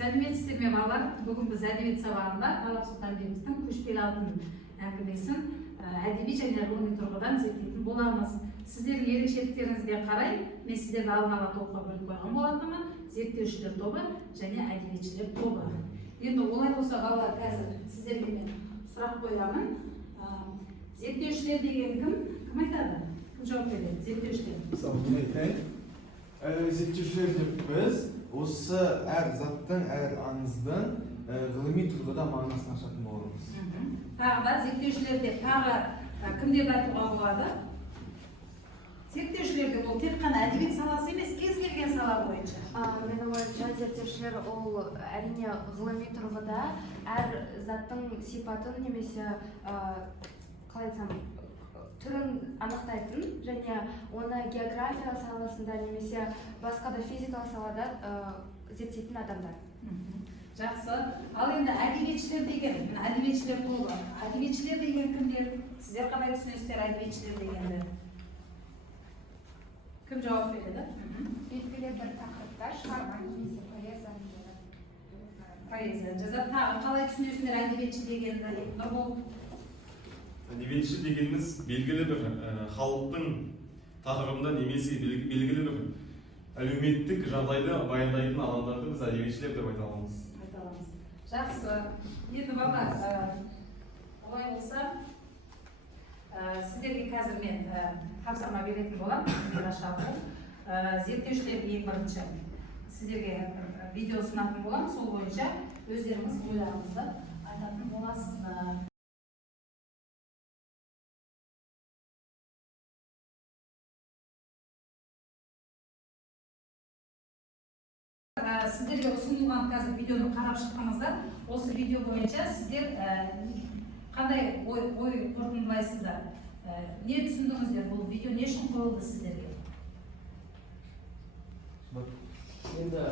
Сәлеметсіздер ме балалар? Бүгін біз әдебиет сабағында Талап Сұлтанбековтың көшпелі алтын әңгімесін әдеби және ғылыми тұрғыдан зерттейтін боламыз. Сіздердің ерекшеліктеріңізге қарай мен сіздерді алдын-ала топқа бөліп қойған болатынмын. Зерттеушілер тобы және әдебиетшілер тобы. Енді олай болса балалар, қазір сіздерге мен сұрақ қоямын. Зерттеушілер деген кім айтады? Кім жауап береді? Зерттеушілер. Мен айтайын. Зерттеушілер деп біз осы әр заттың, әр аңыздың ғылыми тұрғыда мағынасын ашатын боламыз. Тағы да зерттеушілер деп тағы кімдерді айтуға болады? Зерттеушілер деп ол тек қана әдебиет саласы емес, кез келген сала бойынша. Менің ойымша зерттеушілер ол әрине ғылыми тұрғыда әр заттың сипатын немесе қалай айтсам түрін анықтайтын және оны география саласында немесе басқа да физикалық салада зерттейтін адамдар. Жақсы. Ал енді әдебиетшілер деген, әдебиетшілер тобы. Әдебиетшілер деген кімдер? Сіздер қалай түсінесіздер әдебиетшілер дегенді? Кім жауап береді? Белгілі бір тақырыпта шығарма немесе поэзия жазады. Тағы қалай түсінесіңдер әдебиетші дегенді? Нұрбол? Әдебиетші дегеніміз белгілі бір халықтың тақырыбында немесе белгілі бір әлеуметтік жағдайды баяндайтын адамдарды біз әдебиетшілер деп айта аламыз. Жақсы. Енді балалар, олай болса, сіздерге қазір мен тапсырма беретін боламын. Зерттеушілерге ең бірінші сіздерге видео ұсынатын боламын, сол бойынша өздеріңіз ойларыңызды айтатын боласыздар. Сіздерге ұсынылған қазір видеоны қарап шықтыңыздар. Осы видео бойынша сіздер қандай ой қорытындылайсыздар? Не түсіндіңіздер? Бұл видео не үшін қойылды сіздерге? Енді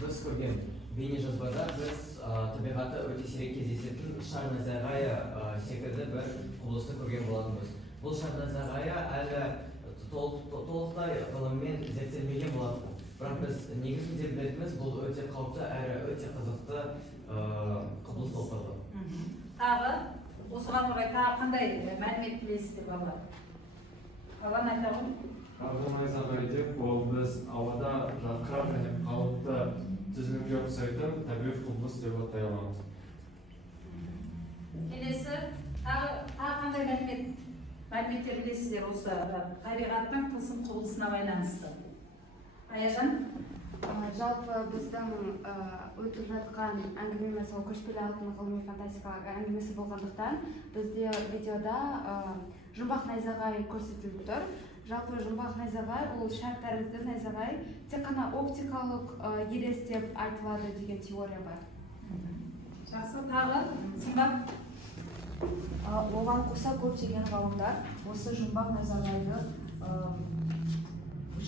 біз көрген бейнежазбада біз табиғаты өте сирек кездесетін Шахназарая секілді бір құбылысты көрген болатынбыз. Бұл Шахназарая әлі толықтай ғылыммен зерттелмеген болатын. Бірақ біз негізінде білетініміз бұл өте қауіпті әрі өте қызықты құбылыс болып қалды. Тағы осыған орай тағы қандай мәлімет білесіздер балалар? Алан айта ғой. Шахназарая деп ол біз ауада жарқырап және қалыпты түзілімге ұқсайтын табиғи құбылыс деп атай аламыз. Келесі тағы қандай мәліметтер білесіздер осы табиғаттың тылсым құбылысына байланысты? Аяжан? Жалпы біздің өтіп жатқан әңгіме сол көшпелі алтын ғылыми фантастикалық әңгімесі болғандықтан бізде видеода жұмбақ найзағай көрсетіліп тұр. Жалпы жұмбақ найзағай ол шар тәрізді найзағай тек қана оптикалық елес деп айтылады деген теория бар. Жақсы, тағы Сымбат? Оған қоса көптеген ғалымдар осы жұмбақ найзағайды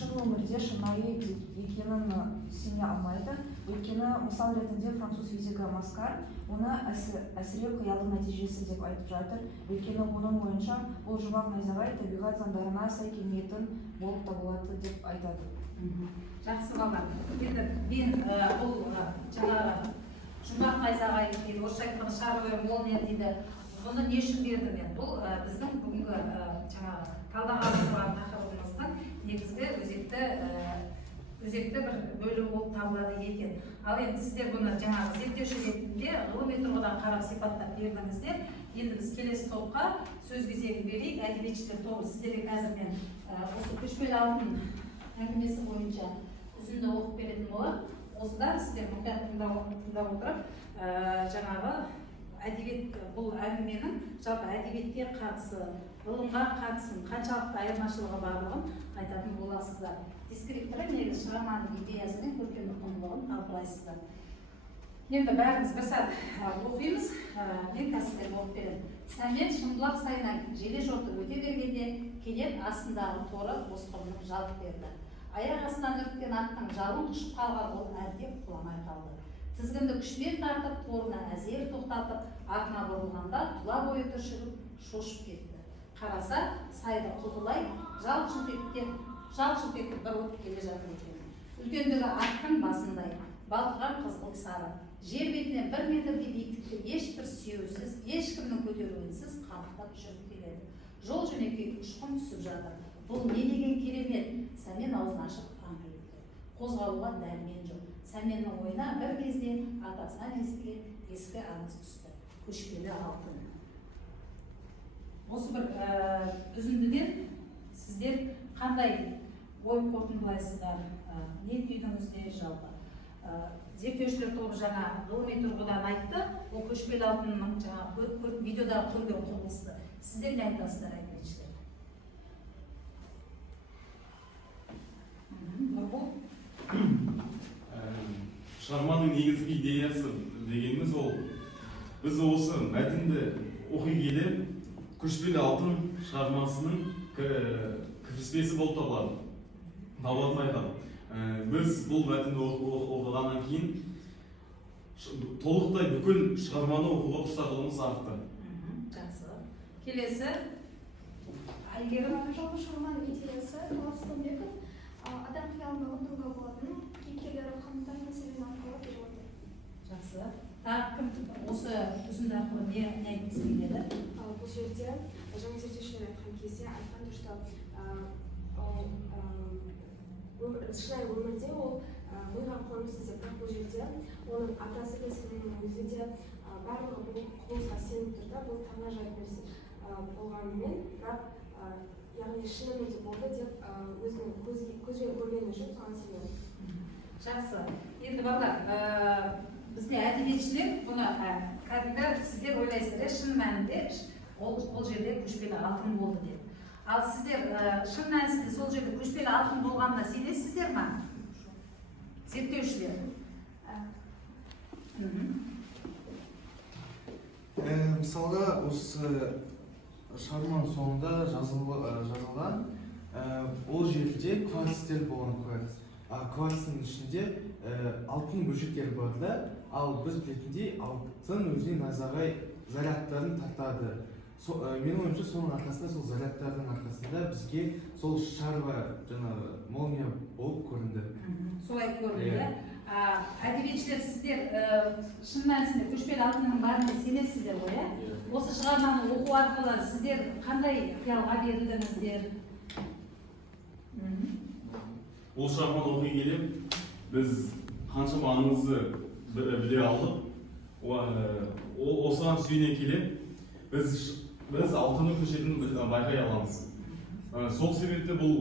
шын өмірде шынайы екенін сене алмайды. Өйткені мысал ретінде француз физигі Маскар оны әсіре қиялдың нәтижесі деп айтып жатыр. Өйткені оның ойынша бұл жұмбақ найзағай табиғат заңдарына сай келмейтін болып табылады деп айтады. Жақсы балалар. Енді мен бұл жаңағы жұмбақ найзағай дейді, орысша айтқанда шаровая молния дейді. Бұны не үшін бердім мен? Бұл біздің бүгінгі жаңағы талдағалы тұрған тақырыбымыздың негізгі өзекті бір бөлім болып табылады екен. Ал енді сіздер бұны жаңағы зерттеуші ретінде ғылыми тұрғыдан қарап сипаттап бердіңіздер. Енді біз келесі топқа сөз кезегін берейік. Әдебиетшілер тобы сіздерге қазір мен осы көшпелі алтын әңгімесі бойынша үзінді оқып беретін боламын. Осыдан сіздер мұқият тыңдап отырып, жаңағы әдебиет бұл әңгіменің жалпы әдебиетке қатысы, ғылымға қатысын, қаншалықты айырмашылығы барлығын айтатын боласыздар. Дискрипторы негізі шығарманың идеясы мен көркемдік құндылығын талқылайсыздар. Енді бәріміз бір сәт оқимыз, мен қазір оқып беремін. Сәмен Шымбұлақ сайынан желе жортып өте бергенде кенет астындағы торы босқынның жалт берді. Аяқ астынан үріккен аттың жалын ұшып қалған ол әлдеп құламай қалды. Тізгінді күшпен тартып, торына әзер тоқтатып, артына бұрылғанда тұла бойы түршігіп, шошып кетті. Қараса, сайды құлдылай, жалт-жұлт етіп бір от келе жатыр екен. Үлкендігі аттың басындай, балқыған қызғылт сары. Жер бетінен 1 метрге биіктікте ешбір сүйеусіз, ешкімнің көтеруінсіз қалықтап жүріп келеді. Жол жөнекей ұшқын түсіп жатыр. Бұл не деген керемет? Сәмен аузын ашып аңқиды. Қозғалуға дәрмен жоқ. Сәменнің ойына бір кезде атасынан естіген ескі аңыз түсті. Көшпелі алтын. Осы бір үзіндіден сіздер қандай ой қорытындылайсыздар? Не түйдіңіздер жалпы? Зерттеушілер тобы жаңа ғылыми тұрғыдан айтты, ол көшпелі алтынның жаңа видеодағы көрген құбылысты. Сіздер не айтасыздар, әңгімешілер? Нұрбол? Шығарманың негізгі идеясы дегеніміз ол, біз осы мәтінді оқи келе көшпелі алтын шығармасының кіріспесі болып табылатын байқадық. Біз бұл мәтінді оқығаннан кейін толықтай бүкіл шығарманы оқуға құштарлығымыз артты. Жақсы. Келесі? Әйгерім жалпы шығарманың идеясы Талас Томбеков адам қиялында ұмтылуға болатын кейіпкерлері қандай мәселені арқылы беріп отыр. Жақсы. Тағы кім осы үзінді арқылы не айтқысы келеді? Бұл жерде жаңа зерттеушілер айтқан кезде айтқан что шынайы өмірде ол миға қонымсыз деп, бірақ бұл жерде оның атасы кесімінің өзі де барлығы бұл құбылысқа сеніп тұр да, бұл таңғажайып нәрсе болғанымен, бірақ яғни шынымен де болды деп өзінің көзбен көргені үшін соған сенеді. Жақсы. Енді балалар, бізде әдебиетшілер бұны кәдімгі сіздер ойлайсыздар, шын мәнінде ол жерде көшпелі алтын болды деп. Ал сіздер шын мәнісінде сол жерде көшпелі алтын болғанына сенесіздер ма? Зерттеушілер. Мысалға, осы шығарманың соңында жазылған ол жерде кварцтер болған кварц. Кварцтың ішінде алтын бөлшектері бар да, ал біз білетіндей алтын өзіне назағай зарядтарын тартады. Менің ойымша соның арқасында, сол зарядтардың арқасында бізге сол шарва жаңағы молния болып көрінді. Солай көрінді. Әдебиетшілер сіздер шын мәнісінде көшпелі алтынның барына сенесіздер ғой, иә? Осы шығарманы оқу арқылы сіздер қандай қиялға берілдіңіздер? Ол шығарманы оқи келе біз қанша маңызды біле алдық. Осыған сүйене келе біз алтынның көшетінін байқай аламыз. Сол себепті бұл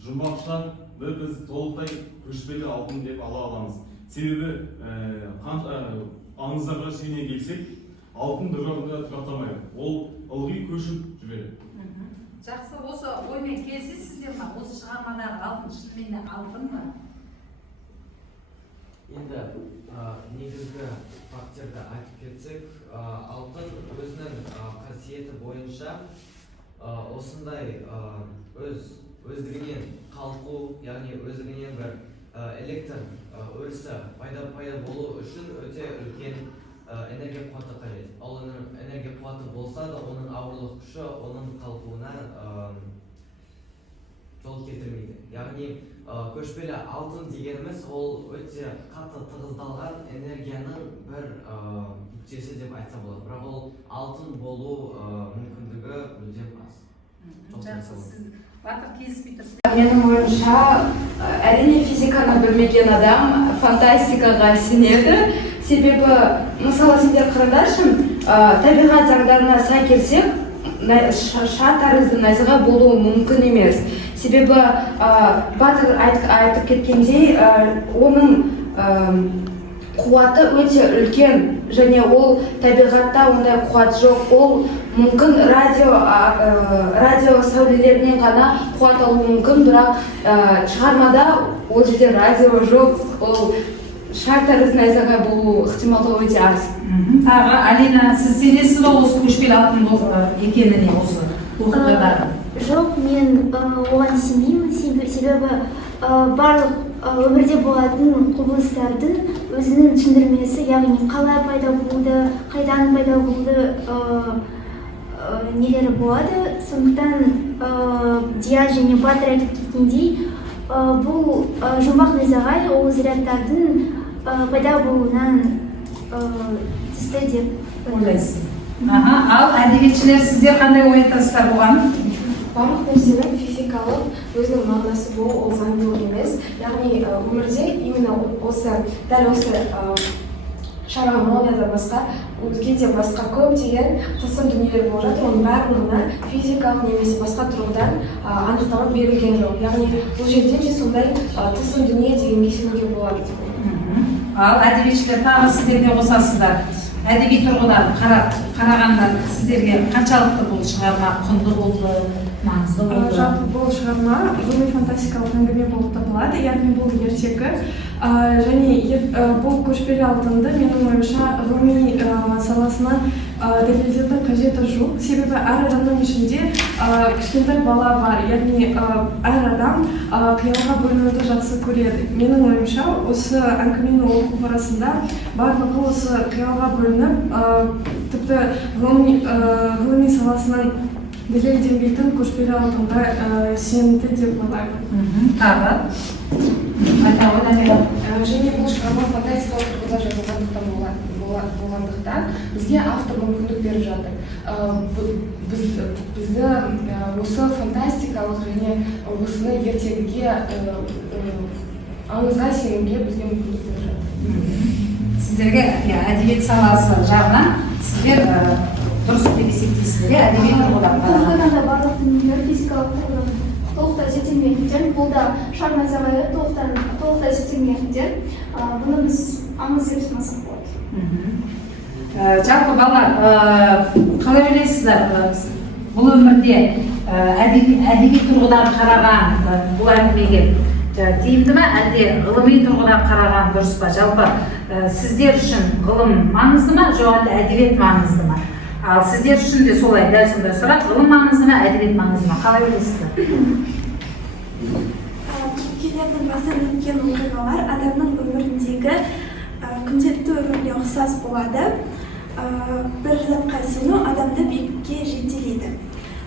жұмбақшыларды біз толықтай көшпелі алтын деп ала аламыз. Себебі аңыздарға сүйене келсек, алтын бір орында тұрақтамайды. Ол ылғи көшіп жүреді. Жақсы, осы оймен келісесіздер ме? Осы шығармадағы алтын шынымен алтын ба? Енді негізгі факторды айтып кетсек, алтын өзінің қасиеті бойынша осындай өздігінен қалқу, яғни өздігінен бір электр өрісі пайда болу үшін өте үлкен энергия қуаты қажет. Ал энергия қуаты болса да, оның ауырлық күші оның қалқуына жол кетірмейді. Яғни көшпелі алтын дегеніміз ол өте қатты тығыздалған энергияның бір нүктесі деп айтса болады. Бірақ ол алтын болу мүмкіндігі мүлдем аз. Жақсы, сіз батыр келіспей тұрсыз. Менің ойымша, әрине физиканы білмеген адам фантастикаға сенеді. Себебі, мысалы сендер қараңдаршы, табиғат заңдарына сай келсек, шар тәрізді найзағай болуы мүмкін емес. Себебі батыр айтып кеткендей, оның қуаты өте үлкен, және ол табиғатта ондай қуат жоқ. Ол мүмкін радио сәулелерінен ғана қуат алу мүмкін, бірақ шығармада ол жерде радио жоқ, ол шар тәрізді найзағай болу ықтималдығы өте аз. Тағы, Алина, сіз сенесіз бе осы көшпелі алтын екеніне осы оқиғадағы? Жоқ, мен оған сенбеймін, себебі барлық өмірде болатын құбылыстардың өзінің түсіндірмесі, яғни қалай пайда болды, қайдан пайда болды нелері болады. Сондықтан Диа және Батыр айтып кеткендей, бұл жұмбақ найзағай ол зарядтардың пайда болуынан түсті деп ойлайсыз. Ал әдебиетшілер сіздер қандай ой айтасыздар бұған? Барлық нәрсенің физикалық өзінің мағынасы болу ол заңдылық емес. Яғни өмірде именно дәл осы шара молниядан басқа өзге де басқа көптеген тылсым дүниелер болып жатыр. Оның барлығына физикалық немесе басқа тұрғыдан анықтама берілген жоқ. Яғни бұл жерде де сондай тылсым дүние дегенге сенуге болады. Ал әдебиетшілер тағы сіздер не қосасыздар? Әдеби тұрғыдан қарағанда сіздерге қаншалықты бұл шығарма құнды болды, маңызды болды? Жалпы бұл шығарма ғылыми фантастикалық әңгіме болып табылады, яғни бұл ертегі. Және бұл көшпелі алтынды менің ойымша ғылыми саласына дәлелдеудің қажеті жоқ. Себебі әр адамның ішінде кішкентай бала бар, яғни әр адам қиялға бөлінуді жақсы көреді. Менің ойымша осы әңгімені оқу барысында барлығы осы қиялға бөлініп, тіпті ғылыми саласынан дәлелденбейтін көшпелі алтынға сенімді деп ойлаймын. Тағы? Және бұл шығарма фантастикалық тұрғыда жазылғандықтан бізге автор мүмкіндік беріп жатыр. Бізді осы фантастикалық және осыны ертегіге аңызға сенуге бізге мүмкіндік беріп жатыр. Сіздерге әдебиет саласы жағынан сіздер дұрыс деп есептейсіздер, әдеби тұрғыдан да барлық дүниелер физикалық тұрғыдан толықтай зерттелмейтіндер, бұл да шар найзағайы толықтай зерттелмейтіндер. Бұны біз аңыз деп санасақ болады. Жалпы балалар, қалай ойлайсыздар? Бұл өмірде әдеби тұрғыдан қараған бұл әңгімеге тиімді ме, әлде ғылыми тұрғыдан қараған дұрыс па? Жалпы сіздер үшін ғылым маңызды ма, жоқ әлде әдебиет маңызды ма? Ал сіздер үшін де солай, дәл сондай сұрақ, ғылым маңызды ма, әдебиет маңызды ма? Қалай ойлайсыздар? Кейлердің басынан өткен оқиғалар адамның өміріндегі күнделікті өміріне ұқсас болады. Бір затқа сену адамды биікке жетелейді.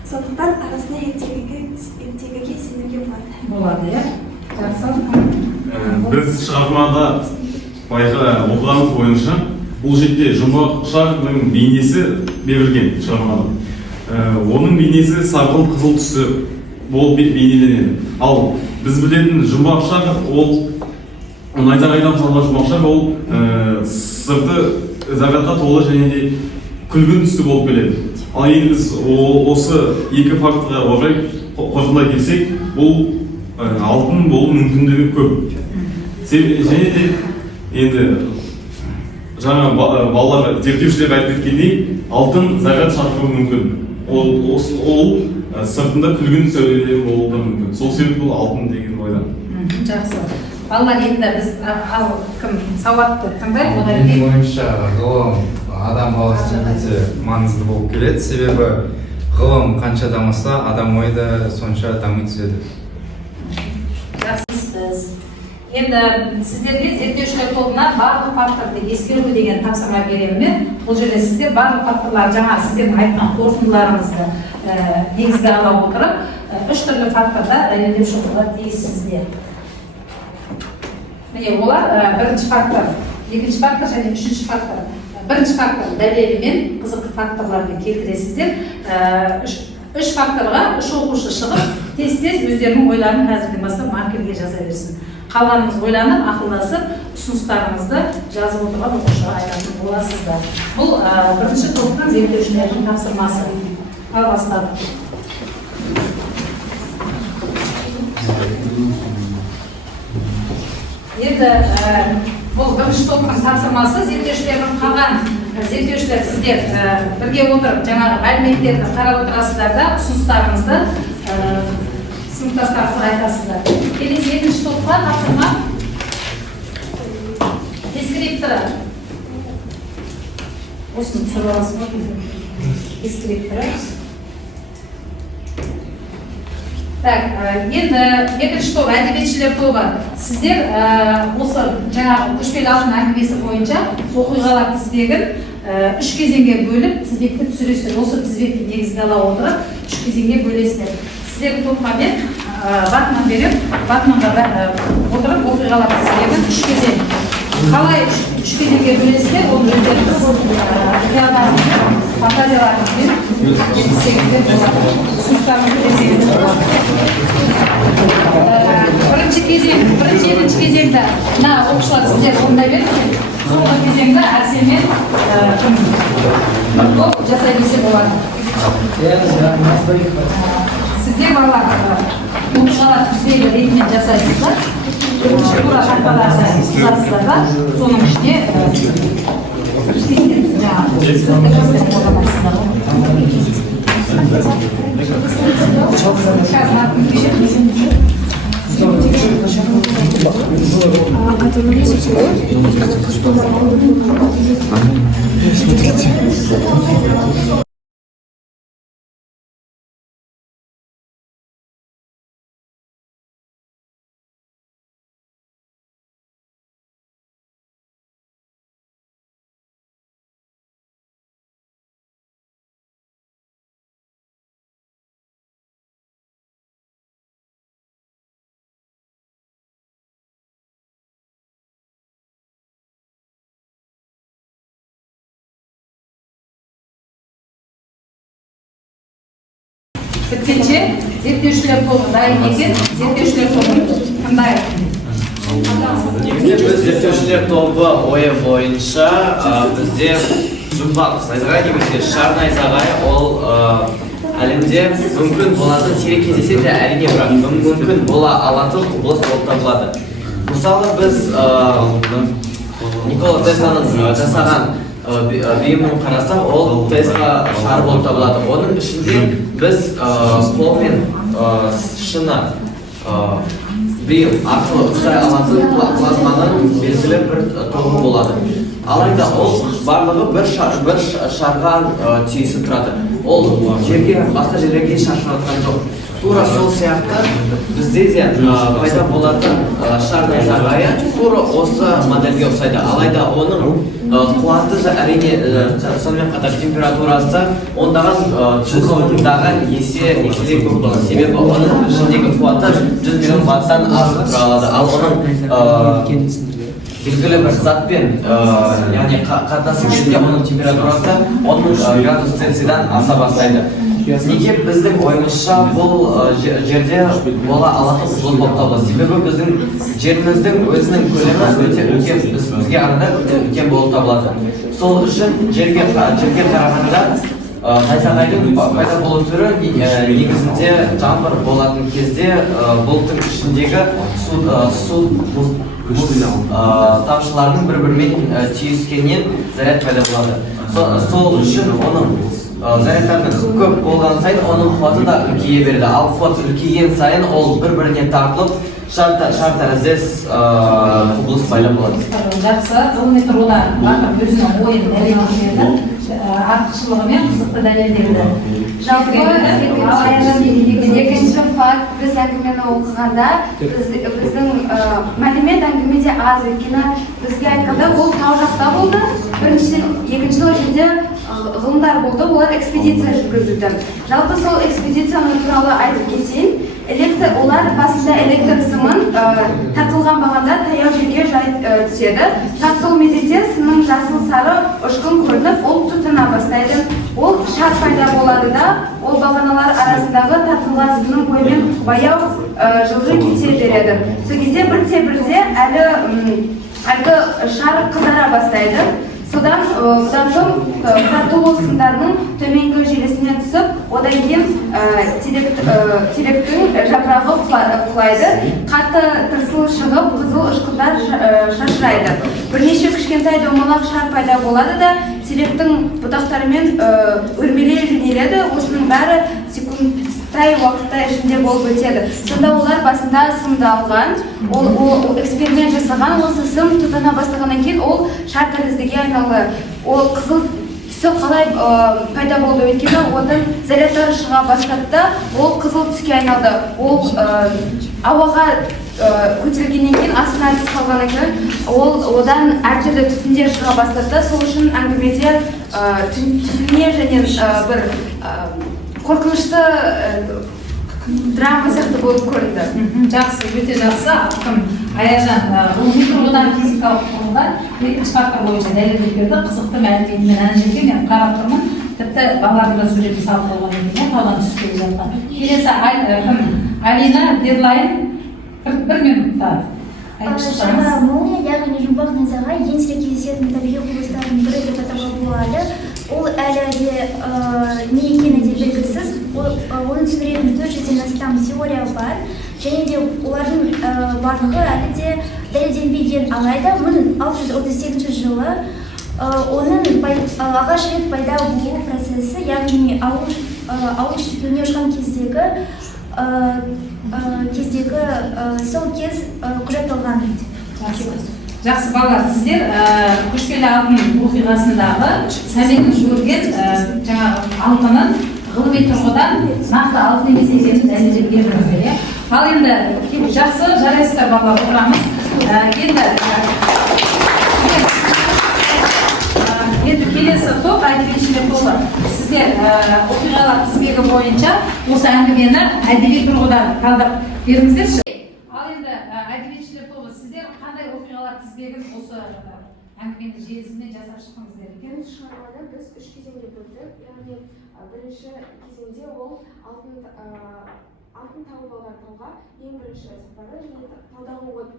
Сондықтан арасында ертегіге сенуге болады. Жақсы. Біз шығармада оқығанымыз бойынша бұл жерде жұмбақ шардың бейнесі берілген шығармада. Оның бейнесі сарғылт қызыл түсті болып бейнеленеді. Ал біз білетін жұмбақ шар ол найзағайдан салған жұмбақ шар ол сырты зарядқа толы және де күлгін түсті болып келеді. Ал енді біз осы екі фактыға орай қорытындылай келсек, бұл алтын болу мүмкіндігі көп. Және де енді жаңа балалар зерттеушілер айтып кеткендей, алтын заряд шақыруы мүмкін. Ол сыртында күлгін сәулелер болуы мүмкін. Сол себеп бұл алтын деген ойдан. Жақсы. Балалар енді біз кім сауатты тыңдайық, одан менің ойымша ғылым адам баласы өте маңызды болып келеді. Себебі ғылым қанша дамыса, адам ойы да сонша дами түседі. Жақсысыз. Енді сіздерге зерттеушілер тобына барлық факторды ескеру деген тапсырма беремін. Бұл жерде сіздер барлық факторлар жаңа сіздердің айтқан қорытындыларыңызды негізге ала отырып, үш түрлі факторда дәлелдеп шығуға тиіссіздер. Міне олар бірінші фактор, екінші фактор және үшінші фактор. Бірінші фактор дәлелімен қызықты факторларды келтіресіздер. Үш факторға үш оқушы шығып, тез-тез өздерінің ойларын қазірден бастап маркерге жаза берсін. Қалғанымыз ойланып, ақылдасып, ұсыныстарыңызды жазып отырған оқушыға айтатын боласыздар. Бұл бірінші топтың зерттеушілердің тапсырмасы. Ал бастадық. Енді бұл бірінші топтың тапсырмасы зерттеушілердің қалған зерттеушілер сіздер бірге отырып жаңағы мәліметтерді қарап отырасыздар да ұсыныстарыңызды сыныптастарыңызға айтасыздар. Келесі екінші топқа тапсырма дескрипторы. Осыны түсіріп аласыз ба? Дескрипторы. Енді екінші топ әдебиетшілер тобы. Сіздер осы жаңағы көшпелі алтын әңгімесі бойынша оқиғалар тізбегін үш кезеңге бөліп тізбекті түсіресіздер. Осы тізбекті негізге ала отырып үш кезеңге бөлесіздер. Сіздердің топқа мен ватман беріп, ватманға отырып оқиғаларды сөйлеген 3 кезең. Қалай 3 кезеңге бөлесіздер, оны өздеріңіз фантазияларыңызбен 78-де болады. Ұсыныстарыңызды берсеңіз болады. Бірінші кезеңді мына оқушылар сіздер орындай беріңіздер. Соңғы кезеңді Арсенмен жасай берсе болады. Сіздер балалар оқушылар тізбегі ретімен жасайсыздар. Тура тақталарды сызасыздар да, соның ішіне біткенше зерттеушілер тобы дайын екен, зерттеушілер тобын тыңдайық. Негізінде біз зерттеушілер тобы ойы бойынша бізде жұмбақ найзағай немесе шар найзағай ол әлемде мүмкін болатын сирек кездеседі, әрине бірақ мүмкін бола алатын құбылыс болып табылады. Мысалы біз Никола Тесланың жасаған бұйымын қарасақ, ол Тесла шар болып табылады. Оның ішінде біз қолмен шыны бұйым арқылы ұстай алатын плазманың белгілі бір тобы болады. Алайда ол барлығы бір шарға түйісіп тұрады. Ол басқа жерлерге шашыратқан жоқ. Тура сол сияқты бізде де пайда болатын шар найзағайы тура осы модельге ұқсайды. Алайда оның қуаты әрине сонымен қатар температурасы ондаған мыңдаған еседей көп болады. Себебі оның ішіндегі қуаты 100 миллион ваттан асып тұра алады. Ал оның белгілі бір затпен, яғни қатынасу ішінде оның температурасы 10 градус Цельсийдан аса бастайды. Неге біздің ойымызша бұл жерде бола алатын құбылыс болып табылады? Себебі біздің жеріміздің өзінің көлемі өте үлкен, бізге арада өте үлкен болып табылады. Сол үшін жерге қарағанда найзағайдың пайда болу түрі негізінде жаңбыр болатын кезде бұлттың ішіндегі су тамшыларының бір-бірімен түйіскеннен заряд пайда болады. Сол үшін оның зарядтардың көп болған сайын оның қуаты да үлкейе береді. Ал қуат үлкейген сайын ол бір-біріне тартылып шар тәріздес құбылыс пайда болады. Жақсы, ғылыми тұрғыдан өзінің ойын дәлелдеді, артықшылығымен қызықты дәлелдеді. Жалпы екінші факт, біз әңгімені оқығанда біздің мәлімет әңгімеде аз, өйткені бізге айтқанда ол тау жақта болды. Біріншіден, екіншіден ол жерде ғылымдар болды, олар экспедиция жүргізді. Жалпы сол экспедицияны туралы айтып кетейін. Олар басында электр сымын тартылған бағанда таяу жерге түседі. Тап сол мезетте сымның жасыл сары ұшқын көрініп, ол тұтына бастайды. Ол шар пайда болады да, ол бағаналар арасындағы тартылған сымның бойымен баяу жылжи кете береді. Сол кезде бірте-бірте әлгі шар қызара бастайды. Содан соң тартылу сымдарының төменгі желісіне түсіп, одан кейін теректің жапырағы құлайды, қатты тырсыл шығып, қызыл ұшқындар шашырайды. Бірнеше кішкентай домалақ шар пайда болады да, теректің бұтақтарымен өрмелей жөнеледі. Осының бәрі секундтай уақытта ішінде болып өтеді. Сонда олар басында сымды алған, ол эксперимент жасаған, осы сым тұтана бастағаннан кейін ол шар тәріздіге айналды. Ол қызыл түсі қалай пайда болды, өйткені оның зарядтары шыға бастады да, ол қызыл түске айналды. Ол ауаға көтерілгеннен кейін, астына түсіп қалғаннан кейін, ол одан әртүрлі түтіндер шыға бастады да, сол үшін әңгімеде түтінне және бір қорқынышты драма сияқты болып көрінді. Жақсы, өте жақсы. Ақын Аяжан ғылыми тұрғыдан, физикалық тұрғыдан екінші фактор бойынша дәлелдеп берді. Қызықты мәліметімен ана жерге мен қарап тұрмын. Тіпті балалардың да суретін салып қойған екен, таудан түсіп келе жатқан. Келесі Алина, дедлайн 1 минутта. Шарға молния, яғни жұмбақ найзағай ең сирек кездесетін табиғи құбылыстардың бірі деп атауға болады. Ол әлі де не екені де белгісіз. Оны түсіндіретін 400-ден астам теория бар. Және де олардың барлығы әлі де дәлелденбеген, алайда 1638 жылы оның алғаш рет пайда болу процесі, яғни ауыл шетіне ұшқан кездегі сол кез құжатталған. Жақсы балалар, сіздер көшпелі алтын оқиғасындағы сәменнің көрген жаңағы алтынын ғылыми тұрғыдан нақты алтын емес екенін дәлелдеп бердіңіздер. Ал енді жақсы, жарайсыздар балалар, отырамыз. Енді келесі топ әдебиетшілер тобы. Сіздер оқиғалар тізбегі бойынша осы әңгімені әдеби тұрғыдан талдап беріңіздерші. Ал енді әдебиетшілер тобы, сіздер қандай оқиғалар тізбегін осы әңгімені желісімен жасап шықтыңыздар екен? Шығармада біз 3 кезеңге бөлдік. Яғни бірінші кезеңде ол алтын тауып алған тауға ең бірінші сапары және таудағы от.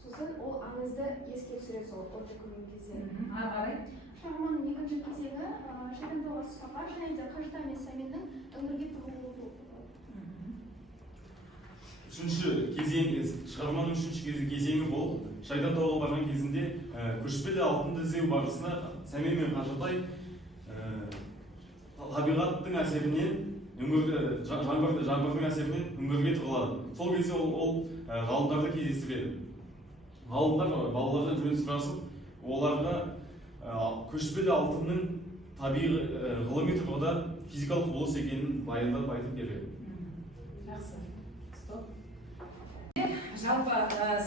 Сосын ол аңызды еске түсіреді сол отты көрген кезде. Ары қарай. Шығарманың екінші кезеңі шайтан тауға сапар және де қажыта мен сәменнің өмірге тығылуы. Шығарманың үшінші кезеңі бұл шайтан тауға барған кезінде көшпелі алтынды іздеу барысына Сәмен мен Қажытай табиғаттың әсерінен жаңбырдың әсерінен үңгірге тығылады. Сол кезде ол ғалымдарды кездестіреді. Ғалымдар балалардан жөн сұрасып, оларға көшпелі алтынның табиғи ғылыми тұрғыда физикалық құбылыс екенін баяндап айтып береді. Жақсы. Стоп. Жалпы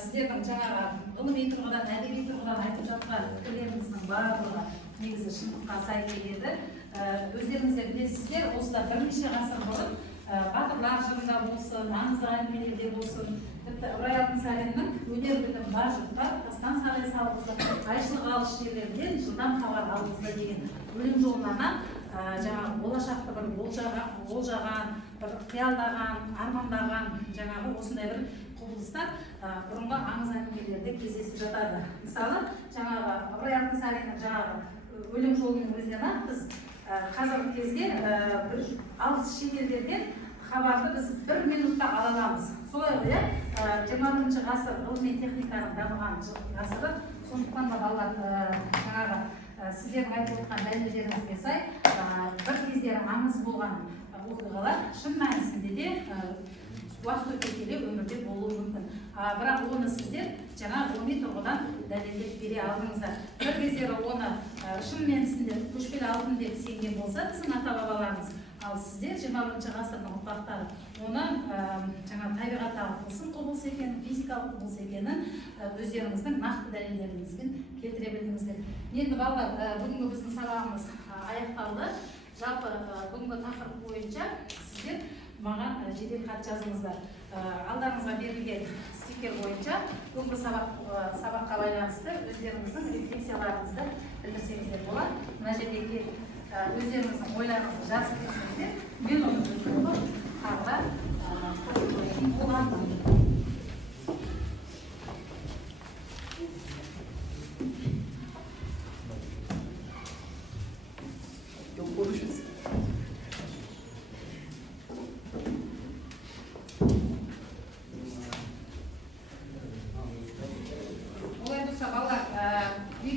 сіздердің жаңағы ғылыми тұрғыдан, әдеби тұрғыдан айтып жатқан пікірлеріңіздің барлығы негізі шындыққа сай келеді. Өздеріңіздер білесіздер, осыдан бірнеше ғасыр бұрын батырлар жырында болсын, аңызды әңгімелерде болсын, тіпті Ыбырай Алтынсариннің өнер білім бар жұртқа тастан сарай салғызды, айшылық алыс жерлерден жылдам хабар алғызды деген өлең жолынан жаңағы болашақты бір болжаған, бір қиялдаған, армандаған жаңағы осындай бір құбылыстар бұрынғы аңыз әңгімелерде кездесіп жатады. Мысалы, жаңағы Ыбырай Алтынсариннің жаңағы өлең жолының өзінен біз қазіргі кезде бір алыс шетелдерден хабарды біз 1 минутта ала аламыз. Солай ғой, 21 ғасыр ғылым мен техниканың дамыған ғасыры. Сондықтан да балалар жаңағы сіздердің айтып отқан дәлелдеріңізге сай бір кездері аңыз болған оқиғалар шын мәнісінде де уақыт өте келе өмірде болуы мүмкін. Бірақ оны сіздер жаңа ғылыми тұрғыдан дәлелдеп бере алдыңыздар. Бір кездері оны шын мәнісінде көшпелі алтын деп сенген болса біздің ата-бабаларымыз, ал сіздер 21 ғасырдың ұрпақтары оны жаңа табиғаттағы тылсым құбылыс екенін, физикалық құбылыс екенін өздеріңіздің нақты дәлелдеріңізбен келтіре білдіңіздер. Енді балалар, бүгінгі біздің сабағымыз аяқталды. Жалпы бүгінгі тақырып бойынша сіздер маған жедел хат жазыңыздар. Алдарыңызға берілген стикер бойынша бүгінгі сабаққа байланысты өздеріңіздің рефлексияларыңызды білдірсеңіздер болады. Мына жерге өздеріңіздің ойларыңызды жазып кетсеңіздер, мен оны өзім тағы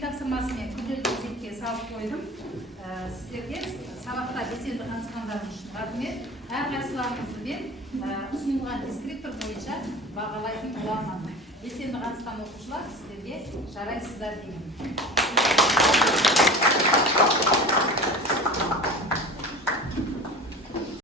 тапсырмасымен күнделікті кезекке салып қойдым. Сіздерге сабақта белсенді қатысқандарыңыз үшін рахмет. Әрқайсыларыңызды мен ұсынылған дескриптор бойынша бағалайтын боламын. Белсенді қатысқан оқушылар сіздерге жарайсыздар деймін.